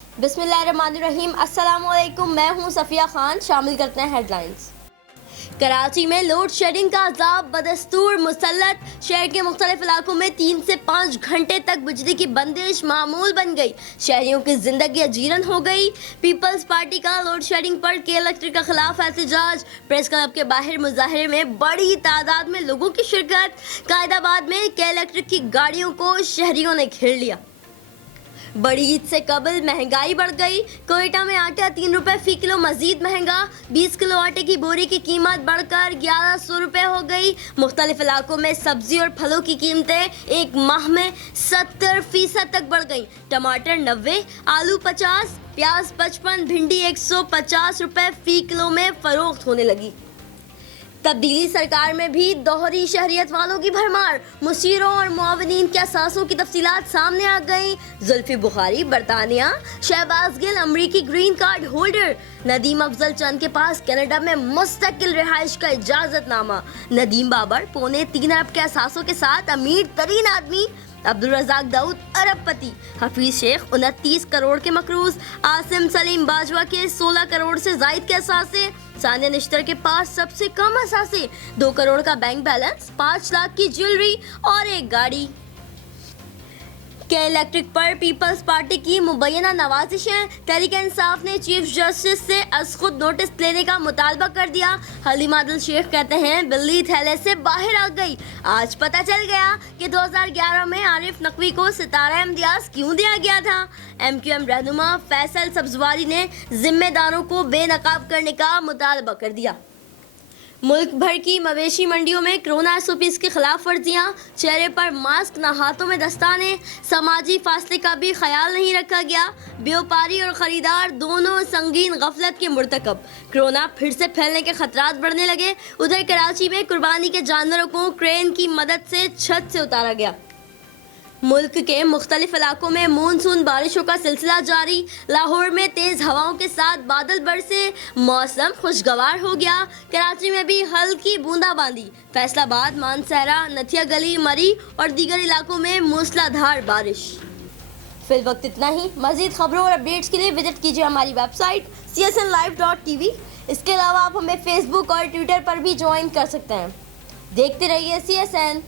बिस्मिल्लाहिर्रहमानिर्रहीम। अस्सलाम वालेकुम। मैं हूं सफिया खान। शामिल करते हैं हेडलाइंस। कराची में लोड शेडिंग का अजाब बदस्तूर मुसल्लत। शहर के मुख्तलिफ इलाकों में 3 से 5 घंटे तक बिजली की बंदिश मामूल बन गई। शहरियों की जिंदगी अजीरन हो गई। पीपल्स पार्टी का लोड शेडिंग पर के इलेक्ट्रिक के खिलाफ एहतजाज। प्रेस क्लब के बाहर मुजाहरे में बड़ी तादाद में लोगों की शिरकत। कायदाबाद में के इलेक्ट्रिक की गाड़ियों को शहरियों ने घेर लिया। बड़ी ईद से कबल महंगाई बढ़ गई। कोयटा में आटा 3 रुपए फी किलो मजीद महंगा। 20 किलो आटे की बोरी की कीमत बढ़कर 1100 रुपए हो गई। मुख्तलिफ इलाकों में सब्जी और फलों की कीमतें एक माह में 70% तक बढ़ गई। टमाटर 90, आलू 50, प्याज 55, भिंडी 150 रुपए फी किलो में फरोख्त होने लगी। तब्दीली सरकार में भी दोहरी शहरियत वालों की भरमार। मुशीरों और मुआवनीन के असासों की तफसीलात सामने आ गई। जुल्फी बुखारी बरतानिया, शहबाज गिल अमरीकी green card holder. Nadeem Afzal चंद के पास कनाडा में मुस्तकिल रिहाइश का इजाजतनामा। नदीम बाबर 3.25 अरब के असासों के साथ अमीर तरीन आदमी। अब्दुल रज़ाक दाऊद अरबपति। हफीज शेख 29 करोड़ के मकरूज। आसिम सलीम बाजवा के 16 करोड़ से जायद के असासे। सानिया निश्तर के पास सबसे कम असासे। 2 करोड़ का बैंक बैलेंस, 5 लाख की ज्वेलरी और एक गाड़ी। के इलेक्ट्रिक पर पीपल्स पार्टी की मुबैना नवाजिशें। तहरीक इंसाफ ने चीफ जस्टिस से खुद नोटिस लेने का मुतालबा कर दिया। हलीम आदिल शेख कहते हैं बिल्ली थैले से बाहर आ गई। आज पता चल गया कि 2011 में आरिफ नकवी को सितारा इम्तियाज क्यों दिया गया था। MQM रहनुमा फैसल सब्जवारी ने जिम्मेदारों को बेनकाब करने का मुतालबा कर दिया। मुल्क भर की मवेशी मंडियों में कोरोना SOPs की खिलाफ वर्जियाँ। चेहरे पर मास्क न हाथों में दस्ताने। समाजी फासले का भी ख्याल नहीं रखा गया। व्यापारी और ख़रीदार दोनों संगीन गफलत के मुर्तकब। कोरोना फिर से फैलने के खतरात बढ़ने लगे। उधर कराची में कुर्बानी के जानवरों को क्रेन की मदद से छत से उतारा गया। मुल्क के मुख्तलिफ इलाकों में मानसून बारिशों का सिलसिला जारी। लाहौर में तेज़ हवाओं के साथ बादल बरसे। मौसम खुशगवार हो गया। कराची में भी हल्की बूंदाबांदी। फैसलाबाद, मानसहरा, नथिया गली, मरी और दीगर इलाकों में मूसलाधार बारिश। फिल वक्त इतना ही। मज़ीद खबरों और अपडेट्स के लिए विजिट कीजिए हमारी वेबसाइट csnlive.tv। इसके अलावा आप हमें फेसबुक और ट्विटर पर भी ज्वाइन कर सकते हैं। देखते रहिए CSN।